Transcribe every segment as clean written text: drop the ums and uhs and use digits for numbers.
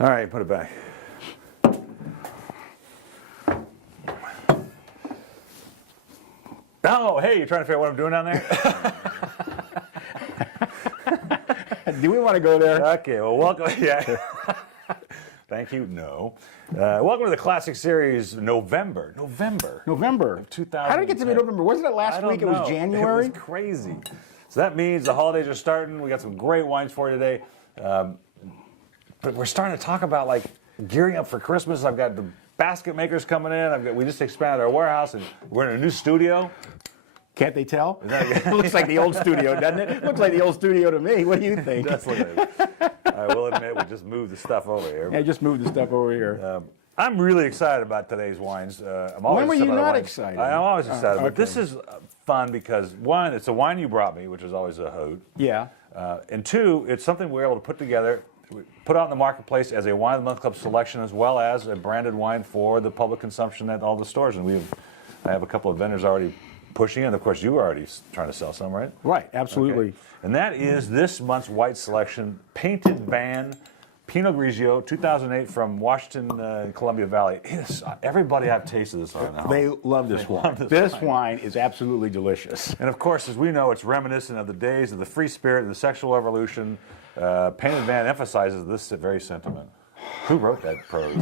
All right, put it back. Oh, hey, you're trying to figure out what I'm doing down there? Do we want to go there? Okay, well, welcome. Yeah. Thank you. No. Welcome to the Classic Series November. November November. 2000. How did it get to be November? Wasn't it last week? It was January? It was crazy. So that means the holidays are starting. We got some great wines for you today. But we're starting to talk about like gearing up for Christmas. I've got the basket makers coming in. We just expanded our warehouse and we're in a new studio. Can't they tell? It looks like the old studio, doesn't it? It looks like the old studio to me. What do you think? That's what it is. I will admit, we just moved the stuff over here. Yeah, just move the stuff over here. I'm really excited about today's wines. When were you not excited? I'm always excited, okay. but this is fun because one, it's a wine you brought me, which is always a hoot. Yeah. And two, it's something we're able to put together, put out in the marketplace as a Wine of the Month Club selection, as well as a branded wine for the public consumption at all the stores. And I have a couple of vendors already pushing it. Of course, you were already trying to sell some, right? Right, absolutely. Okay. And that is this month's white selection, Painted Van Pinot Grigio, 2008 from Washington, Columbia Valley. Everybody I've tasted this on now. They love this wine. This wine is absolutely delicious. And of course, as we know, it's reminiscent of the days of the free spirit and the sexual revolution. Painted Van emphasizes this very sentiment. Who wrote that prose?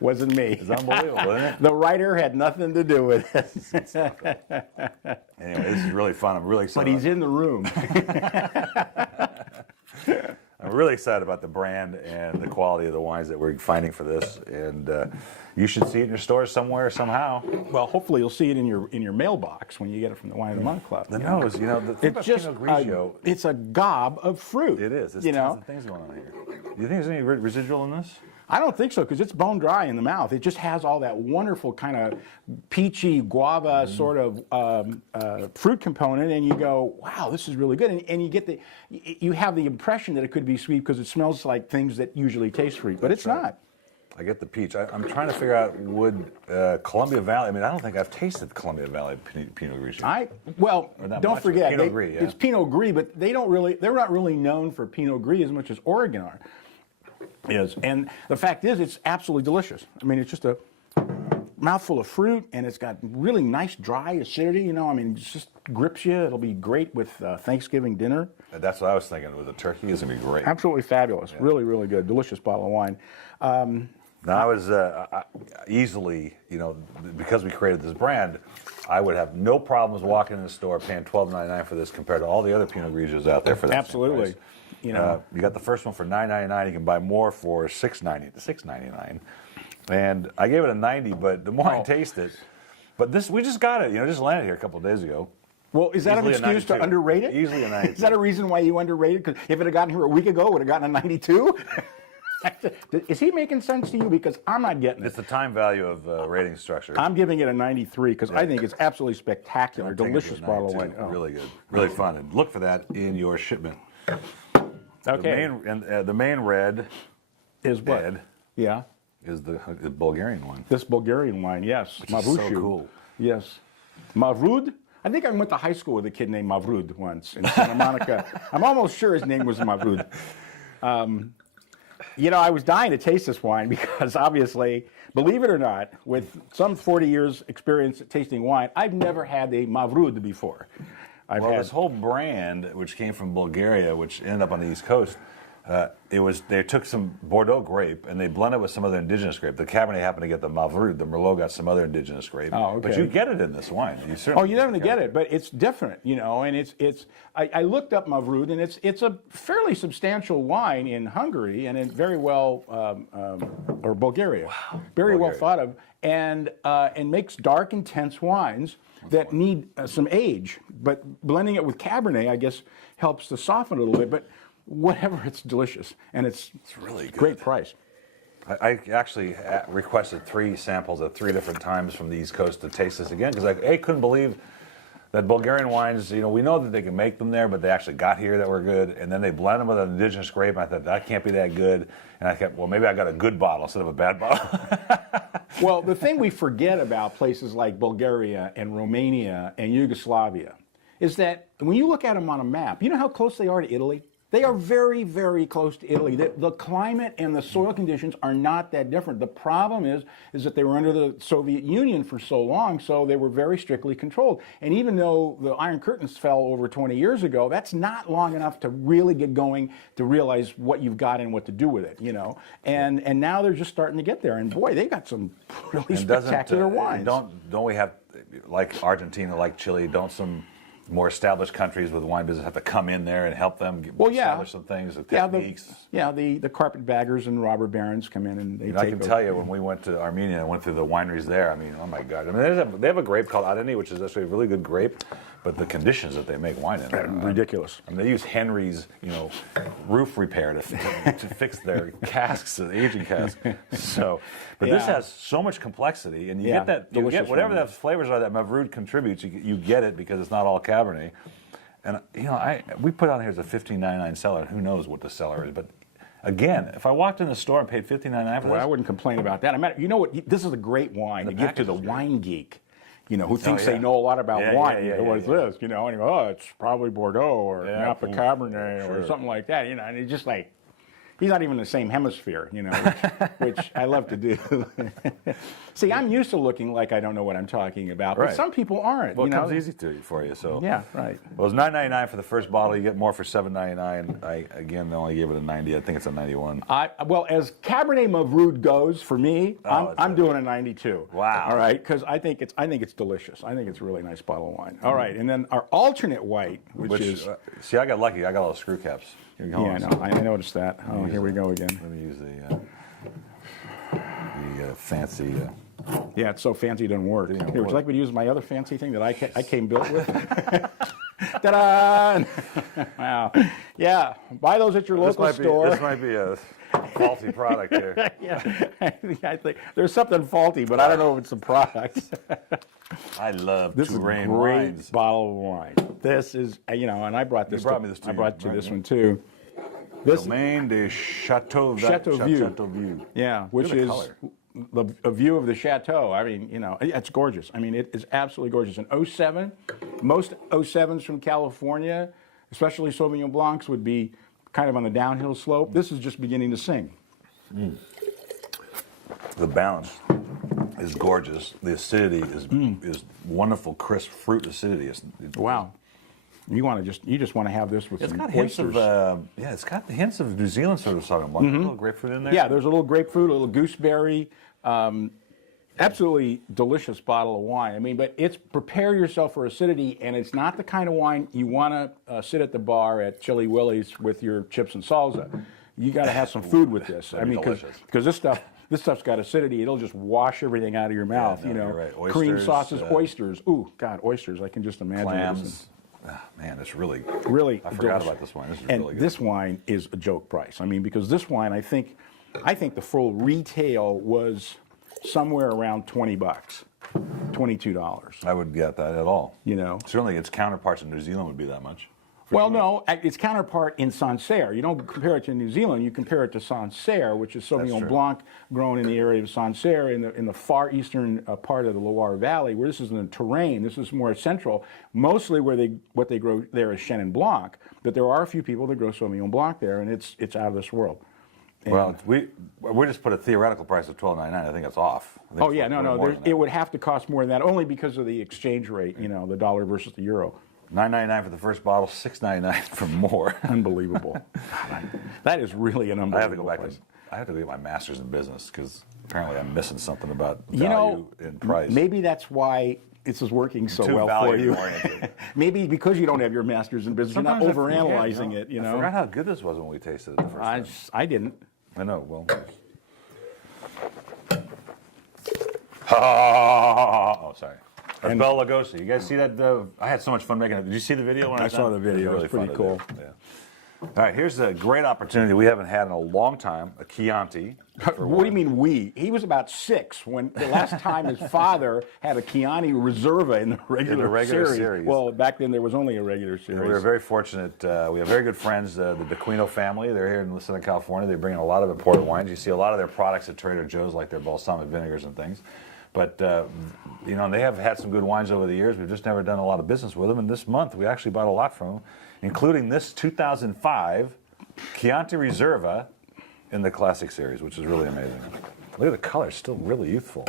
Wasn't me. It's unbelievable, isn't it? The writer had nothing to do with it. Anyway, this is really fun. I'm really excited. But he's in the room. I'm really excited about the brand and the quality of the wines that we're finding for this. And you should see it in your stores somewhere, somehow. Well, hopefully you'll see it in your mailbox when you get it from the Wine of the Month Club. The nose, the thing about Pinot Grigio, it's a gob of fruit. It is. There's tons of things going on here. Do you think there's any residual in this? I don't think so, because it's bone dry in the mouth. It just has all that wonderful kind of peachy guava sort of fruit component, and you go, wow, this is really good. And you have the impression that it could be sweet because it smells like things that usually taste sweet, but it's not. I get the peach. I'm trying to figure out would Columbia Valley. I mean, I don't think I've tasted Columbia Valley Pinot Grigio. Don't forget, Pinot Gris, yeah. It's Pinot Gris, but they're not really known for Pinot Gris as much as Oregon are. And the fact is, it's absolutely delicious. I mean, it's just a mouthful of fruit, and it's got really nice dry acidity. It just grips you. It'll be great with Thanksgiving dinner. That's what I was thinking. With a turkey, it's gonna be great. Absolutely fabulous. Yeah. Really, really good. Delicious bottle of wine. Now, I was easily, because we created this brand, I would have no problems walking in the store paying $12.99 for this compared to all the other Pinot Grigios out there for that. Absolutely. Same price. You got the first one for $9.99. You can buy more for $6.99. And I gave it a 90, but the more I taste it, but we just got it. Just landed here a couple of days ago. Well, is that an excuse to underrate it? Easily a 92. Is that a reason why you underrate it? Because if it had gotten here a week ago, it would have gotten a 92? Is he making sense to you? Because I'm not getting it. It's the time value of rating structure. I'm giving it a 93 because I think it's absolutely spectacular. Delicious bottle of wine. Oh. Really good. Really fun. And look for that in your shipment. Okay. The main red is what? Ed, yeah. Is the Bulgarian one. This Bulgarian wine, yes. Which is so cool. Yes. Mavrud. I think I went to high school with a kid named Mavrud once in Santa Monica. I'm almost sure his name was Mavrud. I was dying to taste this wine because obviously, believe it or not, with some 40 years experience at tasting wine, I've never had a Mavrud before. This whole brand, which came from Bulgaria, which ended up on the East Coast, they took some Bordeaux grape and they blended with some other indigenous grape. The Cabernet happened to get the Mavrud. The Merlot got some other indigenous grape. Oh, okay. But you get it in this wine. You definitely get it, but it's different, and it's. I looked up Mavrud, and it's a fairly substantial wine in Hungary, and very well, or Bulgaria, very well thought of, and makes dark, intense wines that need some age. But blending it with Cabernet, I guess, helps to soften it a little bit. But whatever, it's delicious, and it's really good. Great price. I actually requested 3 samples at 3 different times from the East Coast to taste this again because I couldn't believe that Bulgarian wines, we know that they can make them there, but they actually got here that were good, and then they blend them with an indigenous grape, and I thought, that can't be that good. And I kept, maybe I got a good bottle instead of a bad bottle. Well, the thing we forget about places like Bulgaria and Romania and Yugoslavia is that when you look at them on a map, you know how close they are to Italy? They are very, very close to Italy. The climate and the soil conditions are not that different. The problem is that they were under the Soviet Union for so long, so they were very strictly controlled. And even though the Iron Curtains fell over 20 years ago, that's not long enough to really get going, to realize what you've got and what to do with it, you know. And now they're just starting to get there. And boy, they got some really spectacular wines. Don't we have, like Argentina, like Chile, don't some more established countries with wine business have to come in there and help them establish some things, the techniques? The carpetbaggers and robber barons come in and they take I can tell you, when we went to Armenia and went through the wineries there, I mean, oh my God. I mean, they have a grape called Adeni, which is actually a really good grape, but the conditions that they make wine in are ridiculous. I mean, they use Henry's, roof repair to fix their casks, the aging casks. So, but this has so much complexity, and you get that, you get whatever that flavors are that Mavrood contributes, you get it because it's not all Cabernet. And we put on here as a $15.99 cellar. Who knows what the cellar is? But again, if I walked in the store and paid $15.99 for this, I wouldn't complain about that. You know what? This is a great wine to give to the wine geek. Who thinks they know a lot about wine. What is this? And you go, oh, it's probably Bordeaux or Napa Cabernet or something like that. And it's just like, he's not even in the same hemisphere, which I love to do. See, I'm used to looking like I don't know what I'm talking about, but some people aren't. Well, it comes easy for you. So yeah, right. Well, it's $9.99 for the first bottle. You get more for $7.99. Again, they only gave it a 90. I think it's a 91. Well, as Cabernet Mavrood goes for me, I'm doing a 92. Wow. All right, because I think it's delicious. I think it's a really nice bottle of wine. All right, and then our alternate white, which is see, I got lucky. I got all the screw caps. Yeah, I noticed that. Oh, here we go again. Let me use the fancy. Yeah, it's so fancy it doesn't work. Here, would you like me to use my other fancy thing that I came built with? Ta-da! Wow. Yeah, buy those at your local store. This might be a faulty product here. I think there's something faulty, but I don't know if it's the product. I love this Touraine great wines. Bottle of wine. This is, and I brought this. I brought you this one too. This Domaine de Chateauvieux. Yeah, which is a view of the chateau. I mean, it's gorgeous. I mean, it is absolutely gorgeous. An 07, most 07s from California, especially Sauvignon Blancs, would be kind of on the downhill slope. This is just beginning to sing. The balance is gorgeous. The acidity is wonderful, crisp fruit acidity. Wow. You just want to have this with some oysters. It's got hints of New Zealand sort of Sauvignon Blanc. A little grapefruit in there. Yeah, there's a little grapefruit, a little gooseberry. Absolutely delicious bottle of wine. I mean, but it's prepare yourself for acidity, and it's not the kind of wine you want to sit at the bar at Chili Willie's with your chips and salsa. You got to have some food with this. I mean, because this stuff's got acidity. It'll just wash everything out of your mouth. You're right. Oysters, cream sauces, oysters. Ooh, God, oysters! I can just imagine. Clams. Man, it's really. I forgot about this wine. This is really good. This wine is a joke price. I mean, because this wine, I think the full retail was somewhere around $20, $22. I would get that at all. Certainly its counterparts in New Zealand would be that much. Well, no, its counterpart in Sancerre. You don't compare it to New Zealand. You compare it to Sancerre, which is Sauvignon Blanc grown in the area of Sancerre in the far eastern part of the Loire Valley, where this is in the Touraine. This is more central. Mostly what they grow there is Chenin Blanc, but there are a few people that grow Sauvignon Blanc there, and it's out of this world. And well, we just put a theoretical price of $12.99. I think it's off. It would have to cost more than that, only because of the exchange rate. The dollar versus the euro. $9.99 for the first bottle, $6.99 for more. Unbelievable. That is really an unbelievable price. I have to go get my master's in business because apparently I'm missing something about value and price. Maybe that's why this is working so well for you. Maybe because you don't have your master's in business, sometimes you're not overanalyzing it. I forgot how good this was when we tasted it the first time. I didn't. I know. Well. Oh, sorry. That's Bela Lugosi. You guys see that? I had so much fun making it. Did you see the video? I saw the video. It was pretty cool. Yeah. All right, here's a great opportunity we haven't had in a long time, a Chianti. What do you mean we? He was about 6 when the last time his father had a Chianti Reserva in the regular series. Well, back then there was only a regular series. We were very fortunate. We have very good friends, the DeQuino family. They're here in Southern California. They bring in a lot of imported wines. You see a lot of their products at Trader Joe's, like their balsamic vinegars and things. But, they have had some good wines over the years. We've just never done a lot of business with them. And this month, we actually bought a lot from them, including this 2005 Chianti Reserva in the classic series, which is really amazing. Look at the color; it's still really youthful.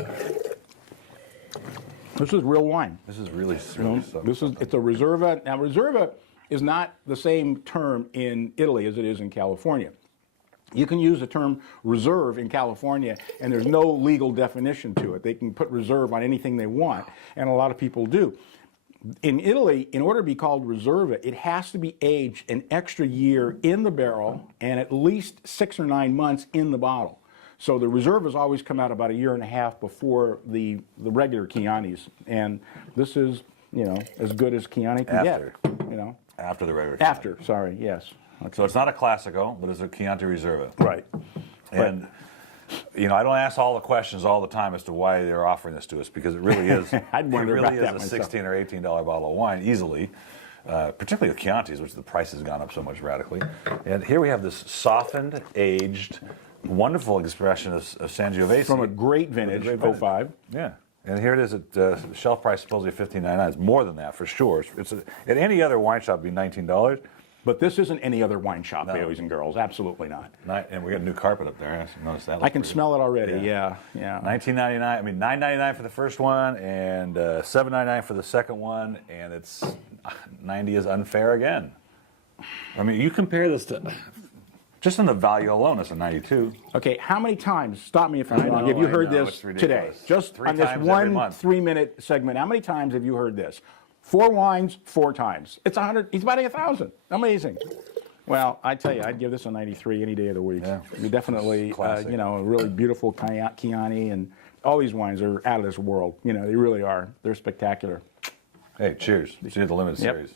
This is real wine. This is really, You know, it's a Reserva. Now, Reserva is not the same term in Italy as it is in California. You can use the term reserve in California, and there's no legal definition to it. They can put reserve on anything they want, and a lot of people do. In Italy, in order to be called Reserva, it has to be aged an extra year in the barrel and at least 6 or 9 months in the bottle. So the Reservas always come out about a year and a half before the regular Chiantis, and this is, you know, as good as Chianti can After. get. You know, after the regular. after. Sorry, yes. So it's not a Classico, but it's a Chianti Reserva. Right. And, you know, I don't ask all the questions all the time as to why they're offering this to us, because it really is, I'd wonder about that a myself. $16 or $18 bottle of wine easily, particularly with Chiantis, which the price has gone up so much radically. And here we have this softened, aged, wonderful expression of Sangiovese. From a great vintage, 05. Yeah. And here it is at shelf price supposedly $15.99. It's more than that for sure. At any other wine shop, it'd be $19. But this isn't any other wine shop, boys and girls. Absolutely not. And we got a new carpet up there. I noticed that. I can smell it already. Yeah. Yeah. $19.99. I mean, $9.99 for the first one, and $7.99 for the second one, and it's $90 is unfair again. I mean, you compare this to just in the value alone, it's a $92. Okay, how many times, stop me if I'm wrong, know, have you I heard know, this it's ridiculous. today? Just 3 on this times every one month. 3-minute segment, how many times have you heard this? 4 wines, 4 times. It's 100, he's about 1,000. Amazing. Well, I tell you, I'd give this a 93 any day of the week. Yeah. You definitely, Classic. you know, a really beautiful Chianti, and all these wines are out of this world. You know, they really are. They're spectacular. Hey, cheers. See you at the limited Yep. series.